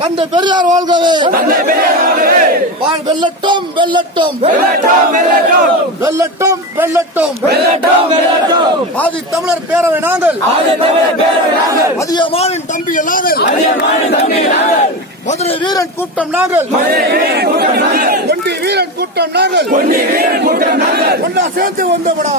தந்தை பெரியார் வாழ்கவே. வெல்லட்டும் வெல்லட்டும் வெல்லட்டும் வெல்லட்டும். ஆதி தமிழர் பேரவை நாங்கள், அதியமானின் தம்பிகள் நாங்கள், மதுரை வீரன் கூட்டம் நாங்கள், ஒண்டி வீரன் கூட்டம் நாங்கள், ஒன்னா சேர்ந்து வந்தோம்டா.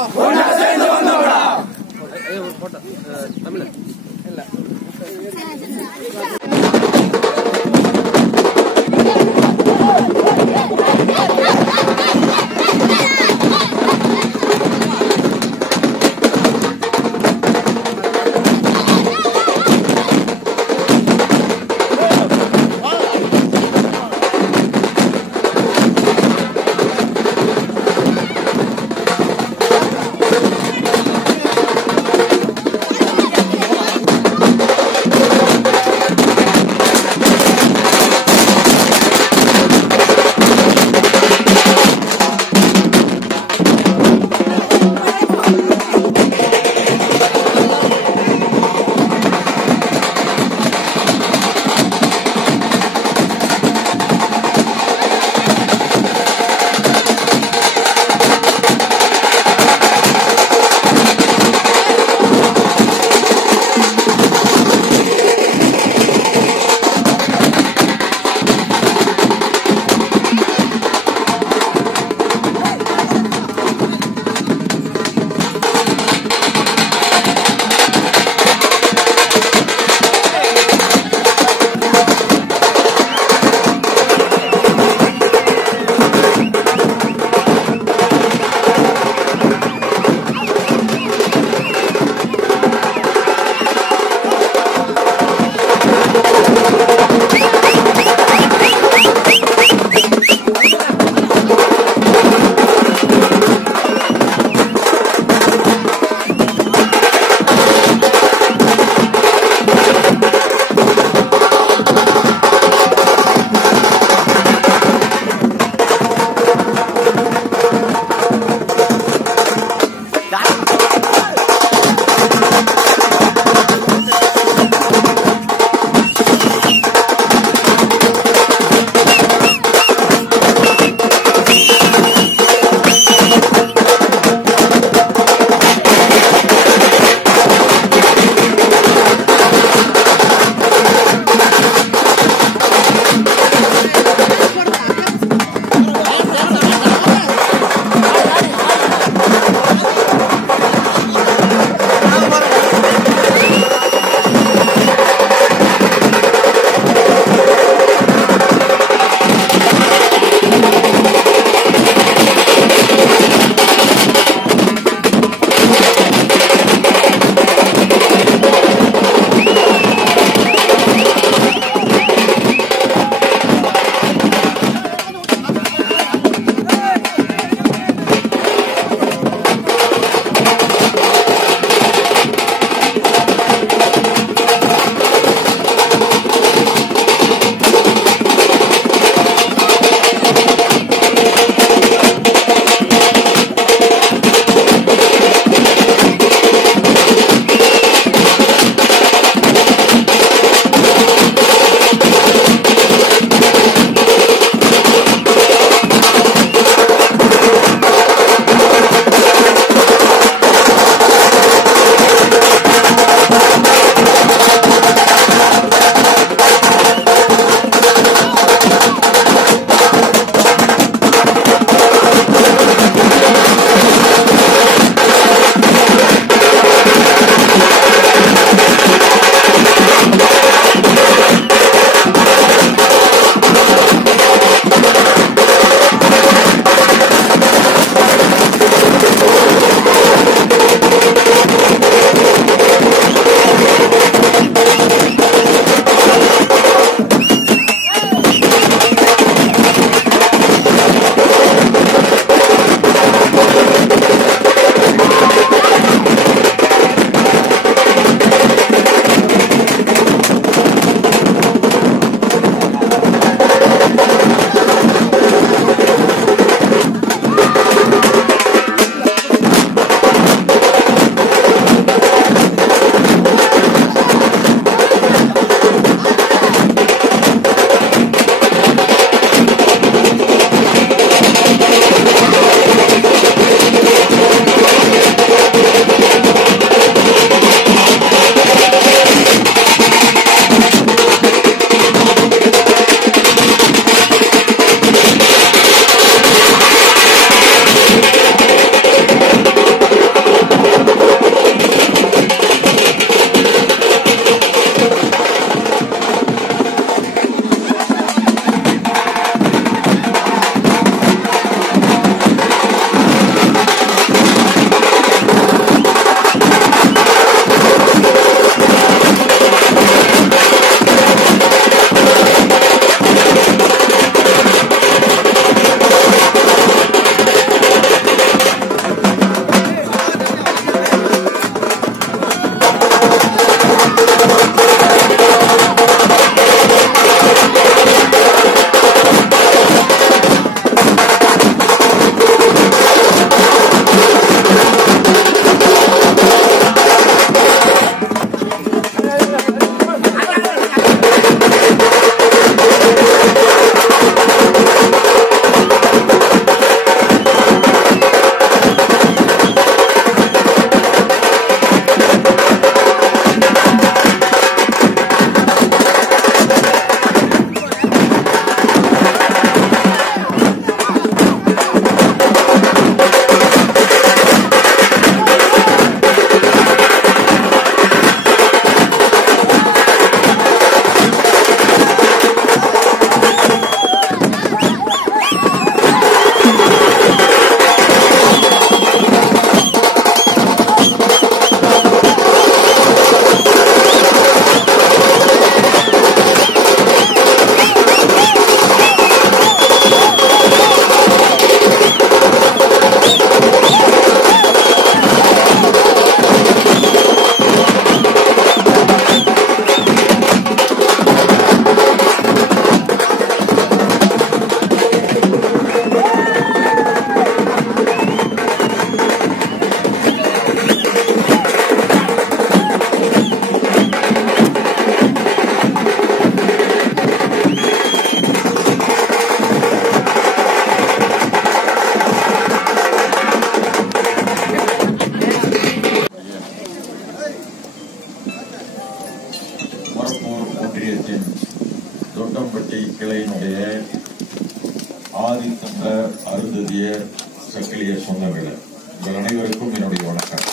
மக்களிய சொந்தங்களே, உங்கள் அனைவருக்கும் என்னுடைய வணக்கம்.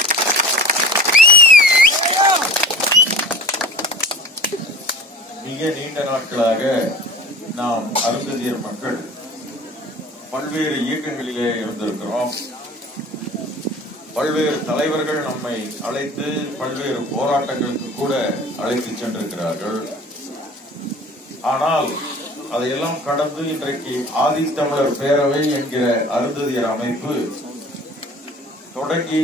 மிக நீண்ட நாட்களாக நாம் அருந்ததியர் மக்கள் பல்வேறு இயக்கங்களிலே இருந்திருக்கிறோம். பல்வேறு தலைவர்கள் நம்மை அழைத்து பல்வேறு போராட்டங்களுக்கு கூட அழைத்து சென்றிருக்கிறார்கள். ஆனால் அதையெல்லாம் கடந்து இன்றைக்கு ஆதித்தமிழர் பேரவை என்கிற அருந்ததியர் அமைப்பு தொடங்கி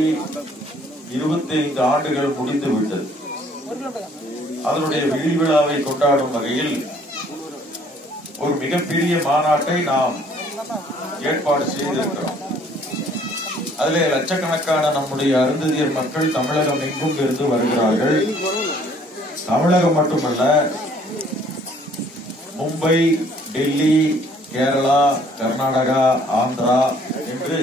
25 ஆண்டுகள் முடிந்துவிட்டது. அதனுடைய விழாவை கொண்டாடும் வகையில் ஒரு மிகப்பெரிய மாநாட்டை நாம் ஏற்பாடு செய்திருக்கிறோம். அதிலே லட்சக்கணக்கான நம்முடைய அருந்ததியர் மக்கள் தமிழகம் எங்கும் இருந்து வருகிறார்கள். தமிழகம் மட்டுமல்ல, மும்பை, டெல்லி, கேரளா, கர்நாடகா, ஆந்திரா என்று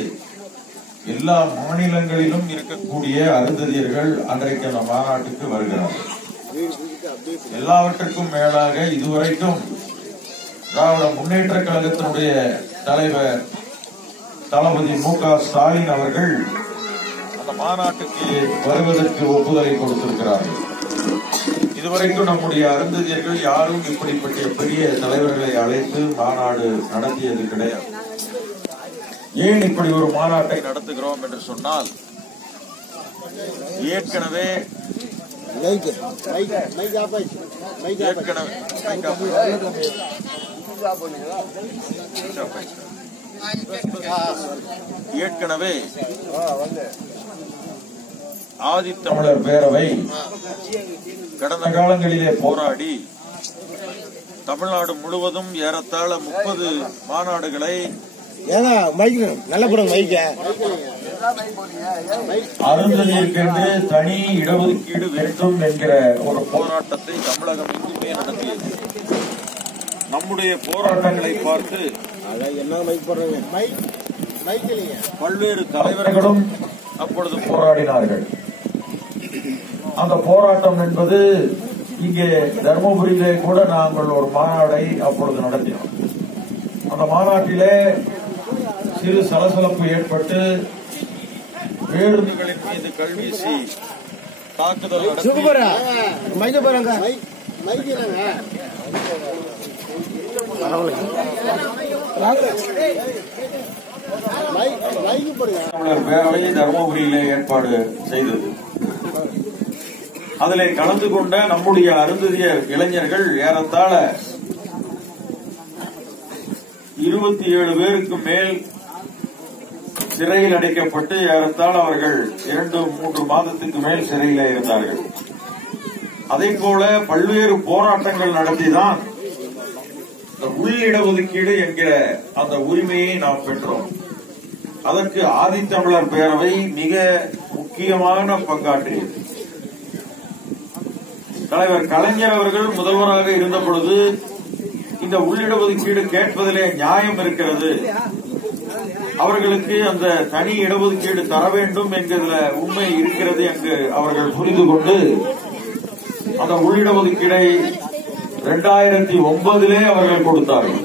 எல்லா மாநிலங்களிலும் இருக்கக்கூடிய அருந்ததியர்கள் அன்றைக்கு அந்த மாநாட்டுக்கு வருகிறார்கள். எல்லாவற்றுக்கும் மேலாக இதுவரைக்கும் திராவிட முன்னேற்ற கழகத்தினுடைய தலைவர் தளபதி மு.க. ஸ்டாலின் அவர்கள் அந்த மாநாட்டுக்கு வருவதற்கு ஒப்புதலை கொடுத்திருக்கிறார்கள். இதுவரைக்கும் நம்முடைய அருந்ததியர்கள் யாரும் இப்படிப்பட்ட பெரிய தலைவர்களை அழைத்து மாநாடு நடத்தியது கிடையாது. ஏன் இப்படி ஒரு மாநாட்டை நடத்துகிறோம் என்று சொன்னால், ஏற்கனவே ஆதித்தமிழர் பேரவை கடந்த காலங்களிலே போராடி தமிழ்நாடு முழுவதும் ஏறத்தாழ 30 மாநாடுகளை அருந்ததியருக்கென்று தனி இடஒதுக்கீடு வேண்டும் என்கிற ஒரு போராட்டத்தை தமிழகம் எங்குமே நடத்தியது. நம்முடைய போராட்டங்களை பார்த்து பல்வேறு தலைவர்களும் அப்பொழுது போராடினார்கள். அந்த போராட்டம் என்பது இங்கே தர்மபுரியிலே கூட நாங்கள் ஒரு மாநாடை அப்பொழுது நடத்தினோம். அந்த மாநாட்டிலே சிறு சலசலப்பு ஏற்பட்டு பேருந்துகளின் மீது கல்வீசி தாக்குதல் பேரவை தர்மபுரியிலே ஏற்பாடு செய்தது. அதிலே கலந்து கொண்ட நம்முடைய அருந்ததியர் இளைஞர்கள் ஏறத்தாழ 27 பேருக்கு மேல் சிறையில் அடைக்கப்பட்டு ஏறத்தாழ அவர்கள் 2-3 மாதத்துக்கு மேல் சிறையில் இருந்தார்கள். அதே போல பல்வேறு போராட்டங்கள் நடத்திதான் இந்த உள் இடஒதுக்கீடு என்கிற அந்த உரிமையை நாம் பெற்றோம். அதற்கு ஆதித்தமிழர் பேரவை மிக முக்கியமான பங்காற்றியது. தலைவர் கலைஞர் அவர்கள் முதல்வராக இருந்த பொழுது இந்த உள்ளிடஒதுக்கீடு கேட்பதிலே நியாயம் இருக்கிறது, அவர்களுக்கு அந்த தனி இடஒதுக்கீடு தர வேண்டும் என்கிறதுல உண்மை இருக்கிறது என்று அவர்கள் புரிந்து கொண்டு அந்த உள்ளிடஒதுக்கீடை 2009 அவர்கள் கொடுத்தார்கள்.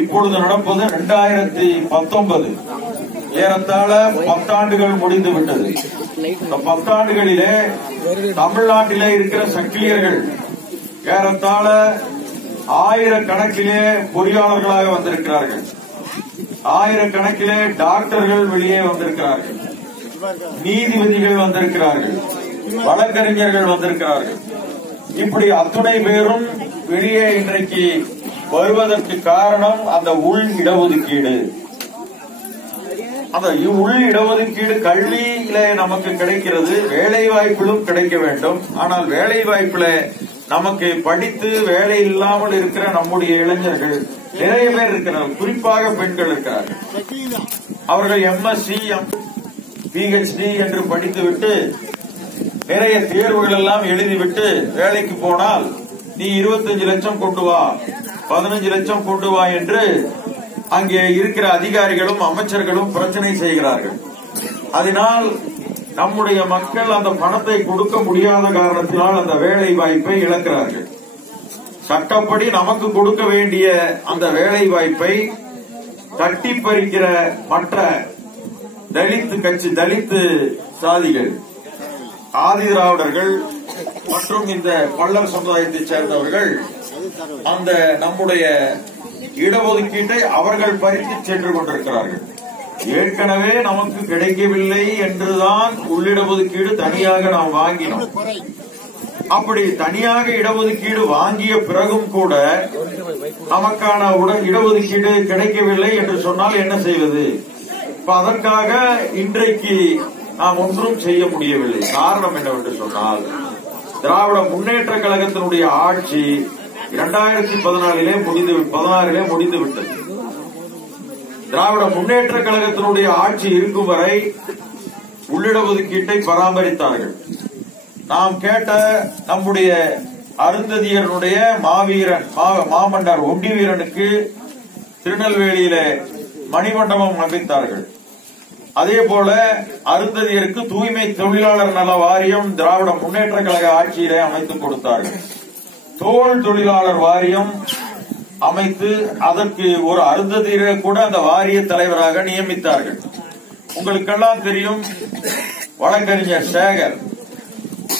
இப்பொழுது நடப்பது 2019. ஏறத்தாழ 10 ஆண்டுகள் முடிந்து விட்டது. இந்த 10 ஆண்டுகளிலே தமிழ்நாட்டிலே இருக்கிற சக்கிலியர்கள் ஏறத்தாழ 1000 கணக்கிலே பொறியாளர்களாக வந்திருக்கிறார்கள். 1000 கணக்கிலே டாக்டர்கள் வெளியே வந்திருக்கிறார்கள். நீதிபதிகள் வந்திருக்கிறார்கள். வழக்கறிஞர்கள் வந்திருக்கிறார்கள். இப்படி அத்துணை பேரும் வெளியே இன்றைக்கு வருவதற்கு காரணம் அந்த உள் இடஒதுக்கீடு. அந்த உள் இடஒதுக்கீடு கல்வியில நமக்கு கிடைக்கிறது, வேலை வாய்ப்பிலும் கிடைக்க வேண்டும். ஆனால் வேலை வாய்ப்புல நமக்கு படித்து வேலை இல்லாமல் இருக்கிற நம்முடைய இளைஞர்கள் நிறைய பேர் இருக்கிறார்கள். குறிப்பாக பெண்கள் இருக்கிறார்கள். அவர்கள் MSc, PhD என்று படித்துவிட்டு நிறைய தேர்வுகள் எல்லாம் எழுதிவிட்டு வேலைக்கு போனால் நீ 25 லட்சம் கொண்டு வா, 15 லட்சம் கொண்டு வா என்று அங்கே இருக்கிற அதிகாரிகளும் அமைச்சர்களும் பிரச்சனை செய்கிறார்கள். அதனால் நம்முடைய மக்கள் அந்த பணத்தை கொடுக்க முடியாத காரணத்தினால் அந்த வேலை வாய்ப்பை இழக்கிறார்கள். சட்டப்படி நமக்கு கொடுக்க வேண்டிய அந்த வேலை வாய்ப்பை தட்டி பறிக்கிற மற்ற தலித் சாதிகள், ஆதி திராவிடர்கள் மற்றும் இந்த பல்லர் சமுதாயத்தைச் சேர்ந்தவர்கள் அந்த நம்முடைய இடஒதுக்கீட்டை அவர்கள் பறித்து சென்று கொண்டிருக்கிறார்கள். ஏற்கனவே நமக்கு கிடைக்கவில்லை என்றுதான் உள்ளிடஒதுக்கீடு தனியாக நாம் வாங்கினோம். அப்படி தனியாக இடஒதுக்கீடு வாங்கிய பிறகும் கூட நமக்கான இடஒதுக்கீடு கிடைக்கவில்லை என்று சொன்னால் என்ன செய்வது? அதற்காக இன்றைக்கு நாம் ஒன்றும் செய்ய முடியவில்லை. காரணம் என்னவென்று சொன்னால், திராவிட முன்னேற்ற கழகத்தினுடைய ஆட்சி 2014 முடிந்துவிட்டது. திராவிட முன்னேற்ற கழகத்தினுடைய ஆட்சி இருக்கும் வரை உள்ளிடஒதுக்கீட்டை பராமரித்தார்கள். நாம் கேட்ட நம்முடைய அருந்ததியருடைய மாவீரன் மாமன்னர் ஒண்டி வீரனுக்கு திருநெல்வேலியில மணிமண்டபம் அமைத்தார்கள். அதே போல அருந்ததியருக்கு தூய்மை தொழிலாளர் நல வாரியம் திராவிட முன்னேற்ற கழக ஆட்சியிலே அமைத்துக் கொடுத்தார்கள். தோல் தொழிலாளர் வாரியம் அமைத்து அதற்கு ஒரு அருந்ததியரை கூட அந்த வாரிய தலைவராக நியமித்தார்கள். உங்களுக்கெல்லாம் தெரியும், வழக்கறிஞர்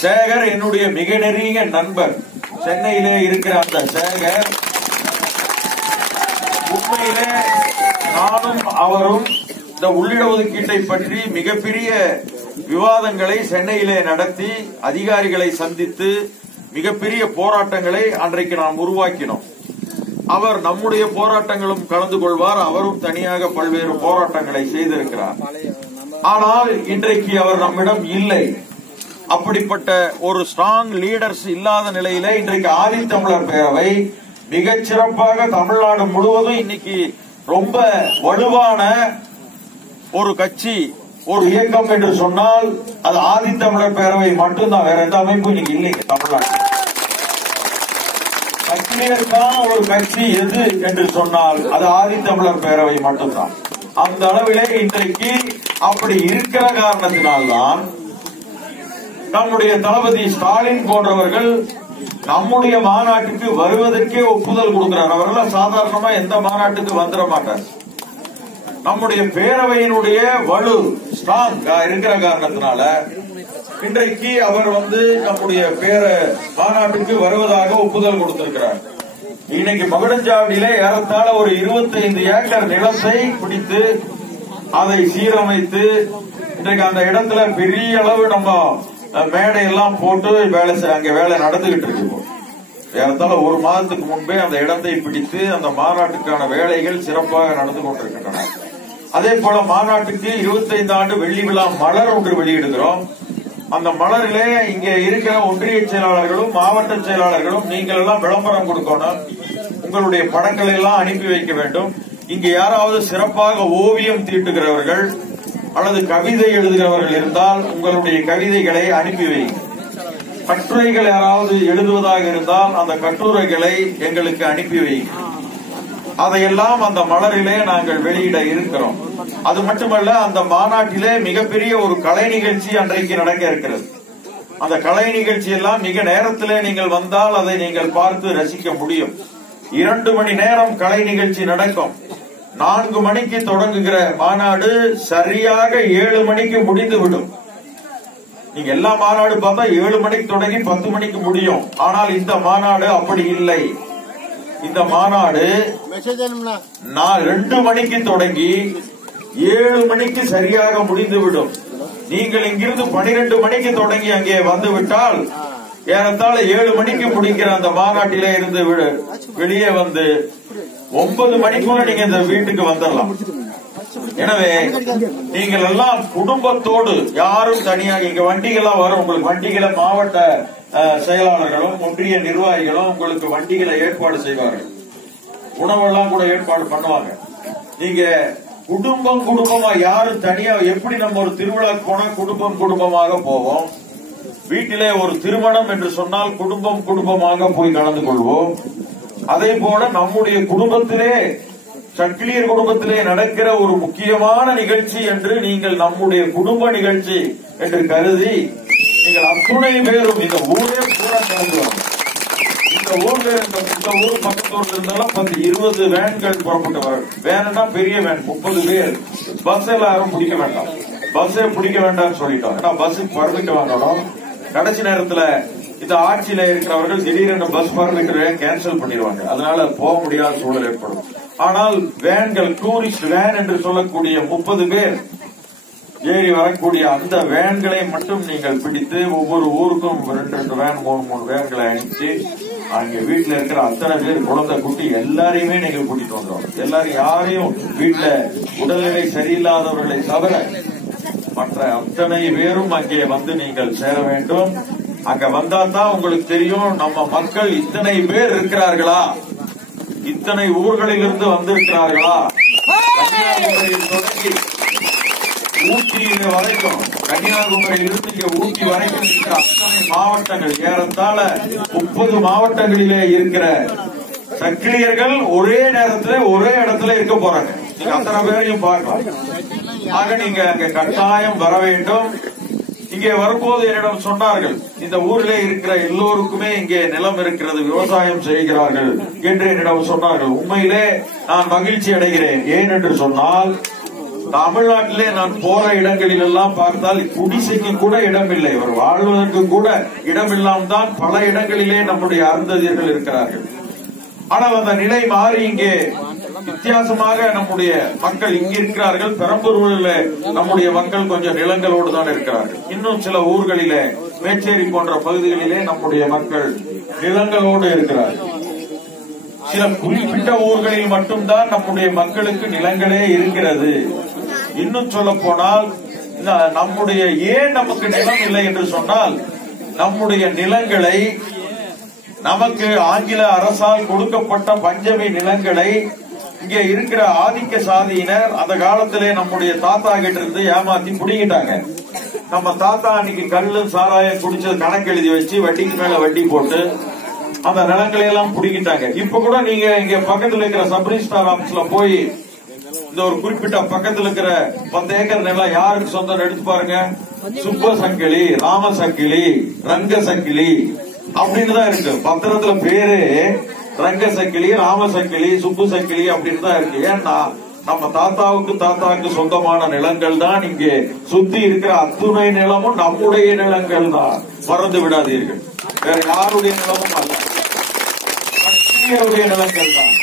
சேகர் என்னுடைய மிக நெருங்கிய நண்பர். சென்னையிலே இருக்கிற அந்த சேகர், உண்மையிலே நானும் அவரும் இந்த உள்ளிடஒதுக்கீட்டை பற்றி மிகப்பெரிய விவாதங்களை சென்னையிலே நடத்தி அதிகாரிகளை சந்தித்து மிகப்பெரிய போராட்டங்களை அன்றைக்கு நாம் உருவாக்கினோம். அவர் நம்முடைய போராட்டங்களும் கலந்து கொள்வார். அவரும் தனியாக பல்வேறு போராட்டங்களை செய்திருக்கிறார். ஆனால் இன்றைக்கு அவர் நம்மிடம் இல்லை. அப்படிப்பட்ட ஒரு ஸ்ட்ராங் லீடர்ஸ் இல்லாத நிலையில இன்றைக்கு ஆதித்தமிழர் பேரவை மிகச் சிறப்பாக தமிழ்நாடு முழுவதும் இன்னைக்கு ரொம்ப வலுவான ஒரு கட்சி, ஒரு இயக்கம் என்று சொன்னால் அது ஆதித்தமிழர் பேரவை மட்டும்தான். வேற எந்த அமைப்பும் இன்னைக்கு இல்லைங்க தமிழ்நாடு. கட்சியருக்கான ஒரு கட்சி எது என்று சொன்னால் அது ஆதித்தமிழர் பேரவை மட்டும்தான். அந்த அளவிலே இன்றைக்கு அப்படி இருக்கிற காரணத்தினால்தான் நம்முடைய தளபதி ஸ்டாலின் போன்றவர்கள் நம்முடைய மாநாட்டுக்கு வருவதற்கே ஒப்புதல் கொடுக்கிறார். அவர்கள் சாதாரணமா எந்த மாநாட்டுக்கு வந்துட மாட்டார். நம்முடைய பேரவையினுடைய வலு ஸ்ட்ராங் இருக்கிற காரணத்தினால இன்றைக்கு அவர் நம்முடைய மாநாட்டுக்கு வருவதாக ஒப்புதல் கொடுத்திருக்கிறார். இன்னைக்கு மகுடஞ்சாவடியில ஏறத்தாழ ஒரு 25 ஏக்கர் நிலத்தை பிடித்து அதை சீரமைத்து இன்றைக்கு அந்த இடத்துல பெரிய அளவு நம்ம மேடை எல்லாம் போட்டு அங்க வேலை நடந்துகிட்டு இருக்கு. ஏறத்தாழ ஒரு மாதத்துக்கு முன்பே அந்த இடத்தை பிடித்து அந்த மாநாட்டுக்கான வேலைகள் சிறப்பாக நடந்து கொண்டிருக்கின்றன. அதே போல மாநாட்டுக்கு 25 ஆண்டு வெள்ளி விழா மலர் ஒன்று வெளியிடுகிறோம். அந்த மலரிலே இங்க இருக்கிற ஒன்றிய செயலாளர்களும் மாவட்ட செயலாளர்களும் நீங்கள் எல்லாம் விளம்பரம் கொடுக்கணும். உங்களுடைய படங்களை எல்லாம் அனுப்பி வைக்க வேண்டும். இங்க யாராவது சிறப்பாக ஓவியம் தீட்டுகிறவர்கள் அல்லது கவிதை எழுதுகிறவர்கள் இருந்தால் உங்களுடைய கவிதைகளை அனுப்பி வைங்க. கட்டுரைகள் யாராவது எழுதுவதாக இருந்தால் அந்த கட்டுரைகளை எங்களுக்கு அனுப்பி வைங்க. அதையெல்லாம் அந்த மலரிலே நாங்கள் வெளியிட இருக்கிறோம். அது மட்டுமல்ல, அந்த மாநாட்டிலே மிகப்பெரிய ஒரு கலை நிகழ்ச்சி அன்றைக்கு நடக்க இருக்கிறது. அந்த கலை நிகழ்ச்சி எல்லாம் மிக நேரத்திலே நீங்கள் வந்தால் அதை நீங்கள் பார்த்து ரசிக்க முடியும். 2 மணி நேரம் கலை நிகழ்ச்சி நடக்கும். 4 மணிக்கு தொடங்குகிற மாநாடு சரியாக 7 மணிக்கு முடிந்துவிடும். நீங்க எல்லா மாநாடு பார்த்தா 7 மணிக்கு தொடங்கி 10 மணிக்கு முடியும். ஆனால் இந்த மாநாடு அப்படி இல்லை. இந்த மாநாடு 2 மணிக்கு தொடங்கி 7 மணிக்கு சரியாக முடிந்துவிடும். நீங்கள் இங்கிருந்து 12 மணிக்கு தொடங்கி அங்கே வந்துவிட்டால் ஏறத்தாழ 7 மணிக்கு முடிக்கிற அந்த மாநாட்டிலே இருந்து வெளியே 9 மணிக்குள்ள நீங்க இந்த வீட்டுக்கு வந்துடலாம். எனவே நீங்கள் எல்லாம் குடும்பத்தோடு, யாரும் தனியாக இங்க வண்டிகள்லாம் வரும். உங்களுக்கு வண்டிகளை மாவட்ட செயலாளர்களும் ஒன்றிய நிர்வாகிகளும் உங்களுக்கு வண்டிகளை ஏற்பாடு செய்வார்கள். உணவெல்லாம் கூட ஏற்பாடு பண்ணுவாங்க. நீங்க குடும்பமா யாரும் தனியா, எப்படி நம்ம ஒரு திருவிழாக்கு போனா குடும்பமாக போவோம், வீட்டிலே ஒரு திருமணம் என்று சொன்னால் குடும்பமாக போய் கலந்து கொள்வோம். அதே போல நம்முடைய குடும்பத்திலே, சக்கிலியர் குடும்பத்திலே நடக்கிற ஒரு முக்கியமான நிகழ்ச்சி என்று நீங்கள் நம்முடைய குடும்ப நிகழ்ச்சி என்று கருதி நீங்கள் அத்துணை பேரும் இந்த ஊரே பூரா கலந்து வரணும். இந்த இந்த ஊர்ல இந்த ஊர் பக்கத்தூர்ல இருந்தாலும் 10-20 வேன்கள் புறப்பட்டு வரும். வேன்னா பெரிய வேன் 30 பேர். பஸ் எல்லாம் யாரும் பிடிக்க வேண்டாம், பஸ்ஸே பிடிக்க வேண்டாம்னு சொல்லிட்டோம். ஏன்னா பஸ்ஸுக்கு பர்மிட் வாங்கணும். கடைசி நேரத்துல இந்த ஆட்சியில இருக்கிறவர்கள் திடீரென பஸ் பர்மிட் கேன்சல் பண்ணிடுவாங்க. அதனால போக முடியாத சூழல் ஏற்படும். ஆனால் வேன்கள், டூரிஸ்ட் வேன் என்று சொல்லக்கூடிய 30 பேர் ஏறி வரக்கூடிய அந்த வேன்களை மட்டும் நீங்கள் பிடித்து ஒவ்வொரு ஊருக்கும் 2 வேன் 3 வேன்களை அனுப்பிச்சு அங்க வீட்டுல இருக்கிற அத்தனை பேர், குழந்தை குட்டி எல்லாரையுமே நீங்கள் கூட்டிட்டு வந்துடும். எல்லாரும் யாரையும் வீட்டுல உடல்நிலை சரியில்லாதவர்களை தவிர மற்ற அத்தனை பேரும் அங்கே வந்து நீங்கள் சேர வேண்டும். அங்க வந்தா தான் உங்களுக்கு தெரியும் நம்ம மக்கள் இத்தனை பேர் இருக்கிறார்களா, இத்தனை ஊர்களிலிருந்து வந்திருக்கிறார்களா. கன்னியாகுமரியில் தொடங்கி ஊட்டி வரைக்கும், கன்னியாகுமரியிலிருந்து இங்க ஊட்டி வரைக்கும் இருக்கிற அத்தனை மாவட்டங்கள், ஏறத்தாழ 30 மாவட்டங்களிலே இருக்கிற சக்கிலியர்கள் ஒரே நேரத்தில் ஒரே இடத்துல இருக்க போறாங்க. நீங்க அத்தனை பேரையும் பார்க்கலாம். ஆக நீங்க அங்க கட்டாயம் வர வேண்டும். இங்கே வரும்போது என்னிடம் சொன்னார்கள், இந்த ஊரிலே இருக்கிற எல்லோருக்குமே இங்கே நிலம் இருக்கிறது, விவசாயம் செய்கிறார்கள் என்று என்னிடம் சொன்னார்கள். உண்மையிலே நான் மகிழ்ச்சி அடைகிறேன். ஏன் என்று சொன்னால், தமிழ்நாட்டிலே நான் போற இடங்களில் எல்லாம் பார்த்தால் குடிசைக்கு கூட இடம் இல்லை, ஒரு வாழ்வதற்கு கூட இடம் இல்லாமல் தான் பல இடங்களிலே நம்முடைய அருந்ததியர்கள் இருக்கிறார்கள். ஆனால் அந்த நிலை மாறி இங்கே வித்தியாசமாக நம்முடைய மக்கள் இங்க இருக்கிறார்கள். பெரம்பூரில் நம்முடைய மக்கள் கொஞ்சம் நிலங்களோடு தான் இருக்கிறார்கள். இன்னும் சில ஊர்களிலே, மேச்சேரி போன்ற பகுதிகளிலே நம்முடைய மக்கள் நிலங்களோடு இருக்கிறார்கள். சில குறிப்பிட்ட ஊர்களில் மட்டும்தான் நம்முடைய மக்களுக்கு நிலங்களே இருக்கிறது. இன்னும் சொல்ல போனால் நம்முடைய ஏன் நமக்கு நிலம் இல்லை என்று சொன்னால், நம்முடைய நிலங்களை நமக்கு ஆங்கில அரசால் கொடுக்கப்பட்ட பஞ்சமி நிலங்களை இங்கே இருக்கிற ஆதிக்க சாதியினர் அந்த காலத்திலே நம்முடைய தாத்தா கிட்ட இருந்து ஏமாத்தி புடிங்கிட்டாங்க. நம்ம தாத்தா அன்னைக்கு கல்லு சாராயம் குடிச்சது கணக்கு எழுதி வச்சு வட்டிக்கு மேல வட்டி போட்டு அந்த நிலங்களை எல்லாம் புடிங்கிட்டாங்க. இப்ப கூட நீங்க இங்க பக்கத்துல இருக்கிற சப் ரிஜிஸ்டார் ஆபீஸ்ல போய் இந்த ஒரு குறிப்பிட்ட பக்கத்துல இருக்கிற 10 ஏக்கர் நிலம் யாருக்கு சொந்தம் எடுத்து பாருங்க. சுப்ப சங்கிலி, ராம சங்கிலி, ரங்க சங்கிலி அப்படின்னு தான் இருக்கு. பத்திரத்துல பேரு ரங்க சங்கிலி, ராம சங்கிலி, சுப்பு சங்கிலி அப்படின்னு தான் இருக்கு. ஏன்னா நம்ம தாத்தாவுக்கு சொந்தமான நிலங்கள் தான் இங்கே சுத்தி இருக்கிற அத்துணை நிலமும் நம்முடைய நிலங்கள் தான். மறந்து விடாதீர்கள், வேற யாருடைய நிலமும் அல்ல, சக்கிலியருடைய நிலங்கள் தான்.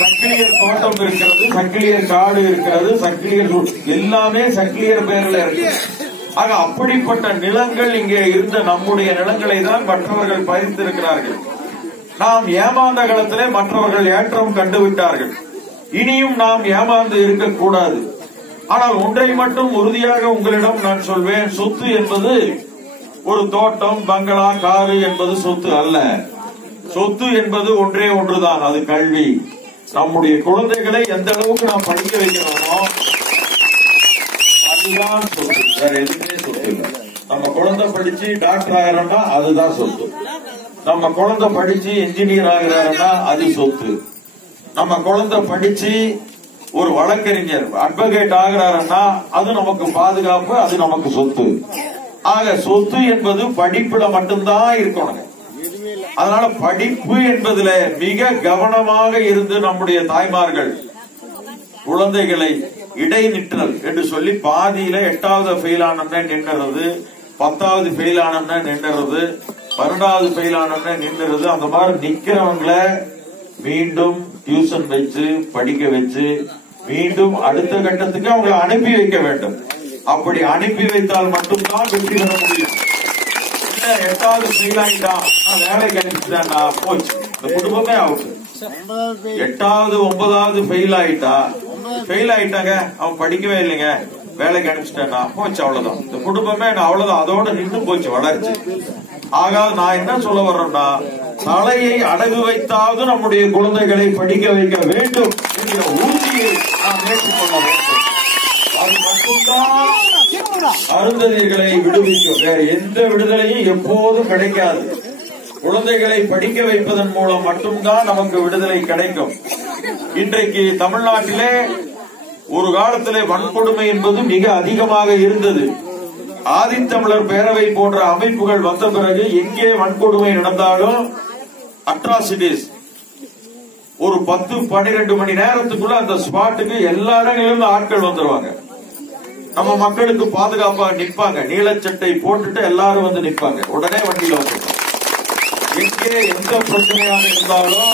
சக்கிலியர் தோட்டம் இருக்கிறது, சக்கிலியர் காடு இருக்கிறது, சக்கிலியர் எல்லாமே சக்கிலியர் பேர்ல இருக்கு. ஆக அப்படிப்பட்ட நிலங்கள் இங்கே இருந்த நம்முடைய நிலங்களை தான் மற்றவர்கள் பறித்திருக்கிறார்கள். நாம் ஏமாந்த காலத்திலே மற்றவர்கள் ஏற்றம் கண்டுவிட்டார்கள். இனியும் நாம் ஏமாந்து இருக்கக்கூடாது. ஆனால் ஒன்றை மட்டும் உறுதியாக உங்களிடம் நான் சொல்வேன், சொத்து என்பது ஒரு தோட்டம், பங்களா, காரு என்பது சொத்து அல்ல. சொத்து என்பது ஒன்றே ஒன்றுதான், அது கல்வி. நம்முடைய குழந்தைகளை எந்த அளவுக்கு நாம் படிக்க வைக்கிறோமோ அதுதான் சொத்து, வேற எதுவுமே சொத்து இல்லை. நம்ம குழந்தை படிச்சு டாக்டர் ஆகிறோம்னா அதுதான் சொத்து. நம்ம குழந்தை படிச்சு இன்ஜினியர் ஆகிறாருன்னா அது சொத்து. நம்ம குழந்தை படிச்சு ஒரு வழக்கறிஞர் அட்வொகேட் ஆகிறாருன்னா அது நமக்கு பாதுகாப்பு, அது நமக்கு சொத்து. ஆக சொத்து என்பது படிப்புல மட்டும்தான் இருக்கணும். அதனால படிப்பு என்பதுல மிக கவனமாக இருந்து நம்முடைய தாய்மார்கள் குழந்தைகளை இடைநிற்றல் என்று சொல்லி பாதியில 8வது ஃபெயில் ஆனோம்னா நின்றது, 10வது ஃபெயில் ஆனோம்னா நின்றது, 12வது ஃபெயில் ஆனோம்னா நின்றது. அந்த மாதிரி நிக்கிறவங்களை மீண்டும் டியூஷன் வச்சு படிக்க வச்சு மீண்டும் அடுத்த கட்டத்துக்கு அவங்களை அனுப்பி வைக்க வேண்டும். அப்படி அனுப்பி வைத்தால் மட்டும்தான் வெற்றி பெற முடியும். 8வது ஃபெயில் ஆகிட்டான், வேலைக்கு அனுப்பிட்டான், போச்சு, இந்த குடும்பமே ஆகுது. 8வது 9வது ஃபெயில் ஆயிட்டாங்க, அவன் படிக்கவே இல்லைங்க, வேலைக்கு அனுப்பிச்சிட்டேன்னா போச்சு, அவ்வளவுதான், இந்த குடும்பமே அவ்வளவுதான், அதோட நின்று போச்சு வளர்ச்சி. ஆகாது. நான் என்ன சொல்ல வர்றேன்னா, தலையை அடகு வைத்தாவது நம்முடைய குழந்தைகளை படிக்க வைக்க வேண்டும் என்கிற உறுதியை நாம் ஏற்றுக்கொள்ள வேண்டும். அது மட்டும்தான் அருந்ததியர்களை விடுவிக்கும். வேற எந்த விடுதலையும் எப்போதும் கிடைக்காது. குழந்தைகளை படிக்க வைப்பதன் மூலம் மட்டும்தான் நமக்கு விடுதலை கிடைக்கும். இன்றைக்கு தமிழ்நாட்டிலே ஒரு காலத்திலே வன்கொடுமை என்பது மிக அதிகமாக இருந்தது. ஆதித்தமிழர் பேரவை போன்ற அமைப்புகள் வந்த பிறகு எங்கே வன்கொடுமை நடந்தாலும் அட்ராசிட்டிஸ் ஒரு 10-12 மணி நேரத்துக்குள்ள அந்த ஸ்பாட்டுக்கு எல்லா இடங்களிலும் ஆட்கள் வந்துருவாங்க. நம்ம மக்களுக்கு பாதுகாப்பா நிற்பாங்க. நீலச்சட்டை போட்டுட்டு எல்லாரும் வந்து நிற்பாங்க. உடனே வண்டியில வந்து எங்கே எந்த பிரச்சனையாக இருந்தாலும்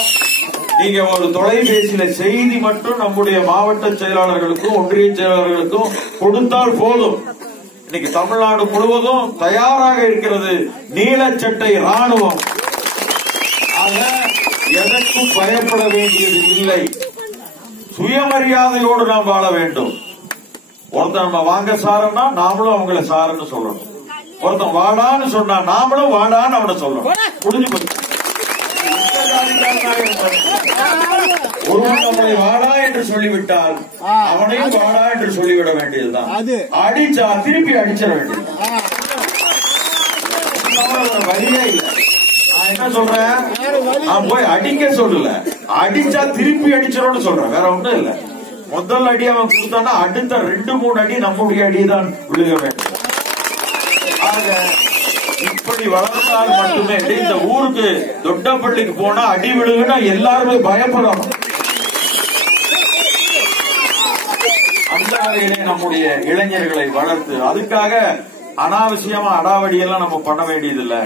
நீங்க ஒரு தொலைபேசியில செய்தி மட்டும் நம்முடைய மாவட்ட செயலாளர்களுக்கும் ஒன்றிய செயலாளர்களுக்கும் கொடுத்தால் போதும். இன்னைக்கு தமிழ்நாடு முழுவதும் தயாராக இருக்கிறது நீலச்சட்டை ராணுவம். ஆக எதற்கும் பயப்பட வேண்டியது இல்லை. சுயமரியாதையோடு நாம் வாழ வேண்டும். ஒருத்தன் நம்ம வாங்க சாரன்னா நாமளும் அவங்கள சாருன்னு சொல்லணும். ஒருத்தன் வாடான்னு சொன்னா நாமளும் வாடான்னு அவனை சொல்லணும். முடிஞ்சு போச்சு. ஒருவன் நம்மளை வாடா என்று சொல்லிவிட்டால் அவனையும் வாடா என்று சொல்லிவிட வேண்டியதுதான். அடிச்சா திருப்பி அடிச்சிட வேண்டியது. வழியே இல்லை. நான் என்ன சொல்றேன், நான் போய் அடிக்க சொல்லல, அடிச்சா திருப்பி அடிச்சிடணும்னு சொல்றேன். வேற ஒண்ணும் இல்ல. முதல் அடி அவன் கொடுத்தானா அடுத்த 2-3 அடி நம்முடைய அடிதான் விழுக வேண்டும். ஆக இப்படி வளர்ந்தால் மட்டுமே இந்த ஊருக்கு தொட்டப்பள்ளிக்கு போனா அடி விழுகுன்னா எல்லாருமே பயப்படணும். அந்த வகையிலே நம்முடைய இளைஞர்களை வளர்த்து அதுக்காக அனாவசியமா அடாவடி எல்லாம் நம்ம பண்ண வேண்டியதில்லை.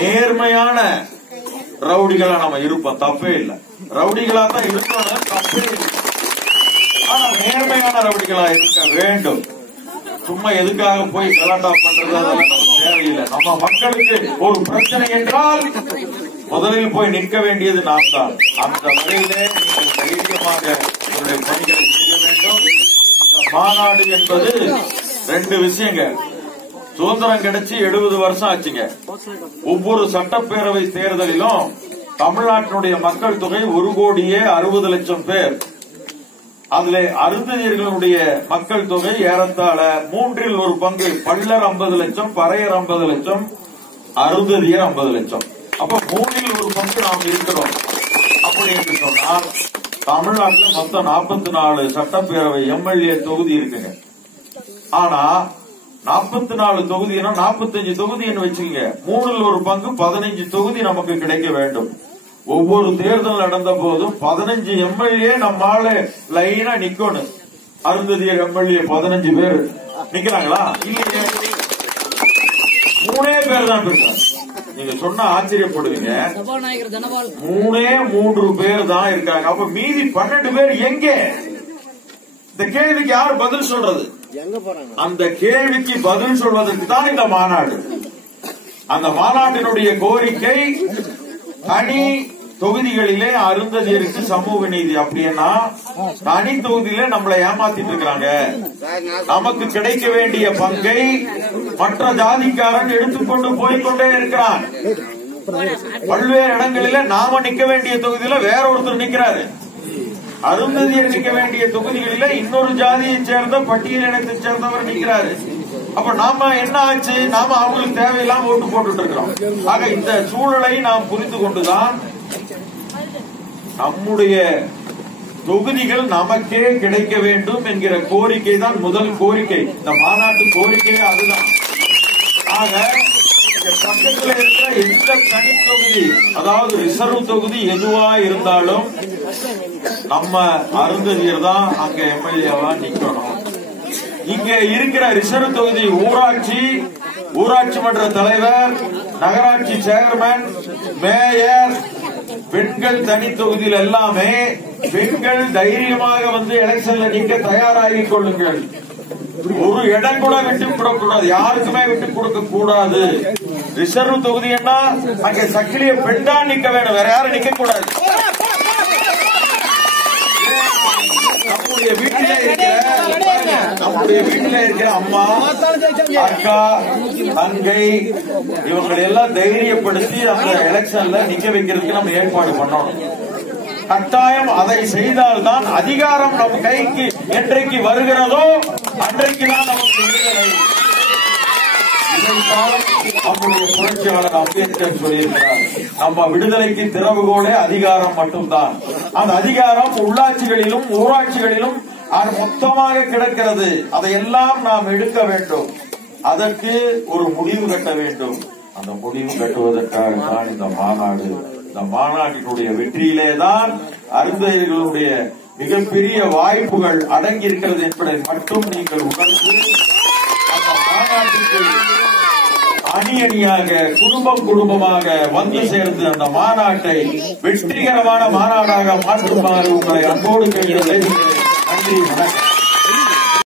நேர்மையான ரவுடிகளா நம்ம இருப்போம், தப்பே இல்லை. ரவுடிகளா தான் இருக்கணும், தப்பே இல்லை. ஆனா நேர்மையான ரவுடிகளா இருக்க வேண்டும். சும்மா எதுக்காக போய் கலாட்டா பண்றது அதெல்லாம் நமக்கு தேவையில்லை. நம்ம மக்களுக்கு ஒரு பிரச்சனை என்றால் முதலில் போய் நிற்க வேண்டியது நாம் தான். அந்த வகையிலே நீங்கள் தைரியமாக உங்களுடைய பணிகளை செய்ய வேண்டும். இந்த மாநாடு என்பது 2 விஷயங்க. சுதந்திரம் கிடைச்சி 70 வருஷம் ஆச்சுங்க. ஒவ்வொரு சட்டப்பேரவை தேர்தலிலும் தமிழ்நாட்டினுடைய மக்கள் தொகை 1,60,00,000 பேர். அதுல அருந்ததியர்களுடைய மக்கள் தொகை ஏறத்தாழ 3 1 பங்கு. பள்ளர் 50 லட்சம், பறையர் 50 லட்சம், அருந்ததியர் 50 லட்சம். அப்ப 3 1 பங்கு நாம் இருக்கிறோம். அப்படி என்று சொன்னால் தமிழ்நாட்டில் மொத்தம் 44 சட்டப்பேரவை எம்எல்ஏ தொகுதி இருக்குங்க. ஆனா 44 தொகுதினா 45 தொகுதின்னு வச்சுக்கோங்க. 3 1 பங்கு 15 தொகுதி நமக்கு கிடைக்க வேண்டும். ஒவ்வொரு தேர்தல் நடந்த போதும் 15 எம்எல்ஏ நம்மால லைனா நிக்கணும். அருந்ததியர் எம்எல்ஏ 15 பேர் நிக்கிறாங்களா? இல்லையே, 3 பேர் தான் இருக்காங்க. நீங்க சொன்னா ஆச்சரியப்படுவீங்க. 3 பேர் தான் இருக்காங்க. அப்ப மீதி 12 பேர் எங்கே? இந்த கேள்விக்கு யார் பதில் சொல்றது? அந்த கேள்விக்கு பதில் சொல்வதற்கு தான் இந்த மாநாடு. அந்த மாநாட்டினுடைய கோரிக்கை தனி தொகுதிகளிலே அருந்ததியருக்கு சமூக நீதி. அப்படின்னா தனி தொகுதியிலே நம்மளை ஏமாத்திட்டு இருக்கிறாங்க. நமக்கு கிடைக்க வேண்டிய பங்கை மற்ற ஜாதிக்காரன் எடுத்துக்கொண்டு போய்கொண்டே இருக்கிறான். பல்வேறு இடங்களிலே நாம நிக்க வேண்டிய தொகுதியில வேற ஒருத்தர் நிக்கிறாரு. அருந்ததியர் நிக்க வேண்டிய தொகுதிகளில இன்னொரு ஜாதியை சேர்ந்த பட்டியல் இனத்தை சேர்ந்தவர் நிற்கிறாரு. அப்ப நாம என்ன ஆச்சு? நாம அவங்களுக்கு தேவையில்லாம ஓட்டு போட்டுட்டு இருக்கிறோம். ஆக இந்த சூழலை நாம் புரிந்து கொண்டுதான் நம்முடைய தொகுதிகள் நமக்கே கிடைக்க வேண்டும் என்கிற கோரிக்கை தான் முதல் கோரிக்கை. இந்த மாநாட்டு கோரிக்கை அதுதான். ஆக பக்கத்தில் இருக்கிற எந்த தனி தொகுதி, அதாவது ரிசர்வ் தொகுதி எதுவா இருந்தாலும் நம்ம அருந்ததியர் தான் அங்க எம்எல்ஏவா நிக்கணும். இங்க இருக்கிற ரிசர்வ் தொகுதி ஊராட்சி மன்ற தலைவர், நகராட்சி சேர்மன், மேயர், பெண்கள் தனி தொகுதியில் எல்லாமே பெண்கள் தைரியமாக வந்து எலெக்ஷன்ல நிக்க தயாராகி கொள்ளுங்கள். ஒரு இடம் கூட விட்டு கொடுக்கூடாது, யாருக்குமே விட்டு கொடுக்க கூடாது. ரிசர்வ் தொகுதி என்ன, அங்கே சக்கிலிய பெண்ணா நிக்க வேணும், வேற யாரும் நிக்க கூடாது. நம்முடைய வீட்டில இருக்கிற அம்மா, அக்கா, தங்கை இவங்களை எல்லாம் தைரியப்படுத்தி அந்த எலெக்ஷன்ல நிக்க வைக்கிறதுக்கு நம்ம ஏற்பாடு பண்ணணும். கட்டாயம் அதை செய்தால்தான் அதிகாரம் நம் கைக்கு என்றைக்கு வருகிறதோ அன்றைக்குதான் நமக்கு விடுதலை. இதைத்தான் நம்முடைய புரட்சியாளர் அம்பேத்கர் சொல்லியிருக்கிறார். நம்ம விடுதலைக்கு திறவுகோலே அதிகாரம் மட்டும்தான். அந்த அதிகாரம் உள்ளாட்சிகளிலும் ஊராட்சிகளிலும் மொத்தமாக கிடக்கிறது. அதையெல்லாம் நாம் எடுக்க வேண்டும். அதற்கு ஒரு முடிவு கட்ட வேண்டும். அந்த முடிவு கட்டுவதற்காக தான் இந்த மாநாடு இந்த மாநாட்டினுடைய வெற்றியிலேதான் அருந்ததியர்களுடைய மிகப்பெரிய வாய்ப்புகள் அடங்கி இருக்கிறது என்பதை மட்டும் நீங்கள் உணர்ந்து அந்த மாநாட்டுக்கு அணி அணியாக குடும்பம் குடும்பமாக வந்து சேர்ந்து அந்த மாநாட்டை வெற்றிகரமான மாநாடாக மாற்றுமாறு உங்களை அன்போடு கேட்கிறேன். நன்றி, வணக்கம்.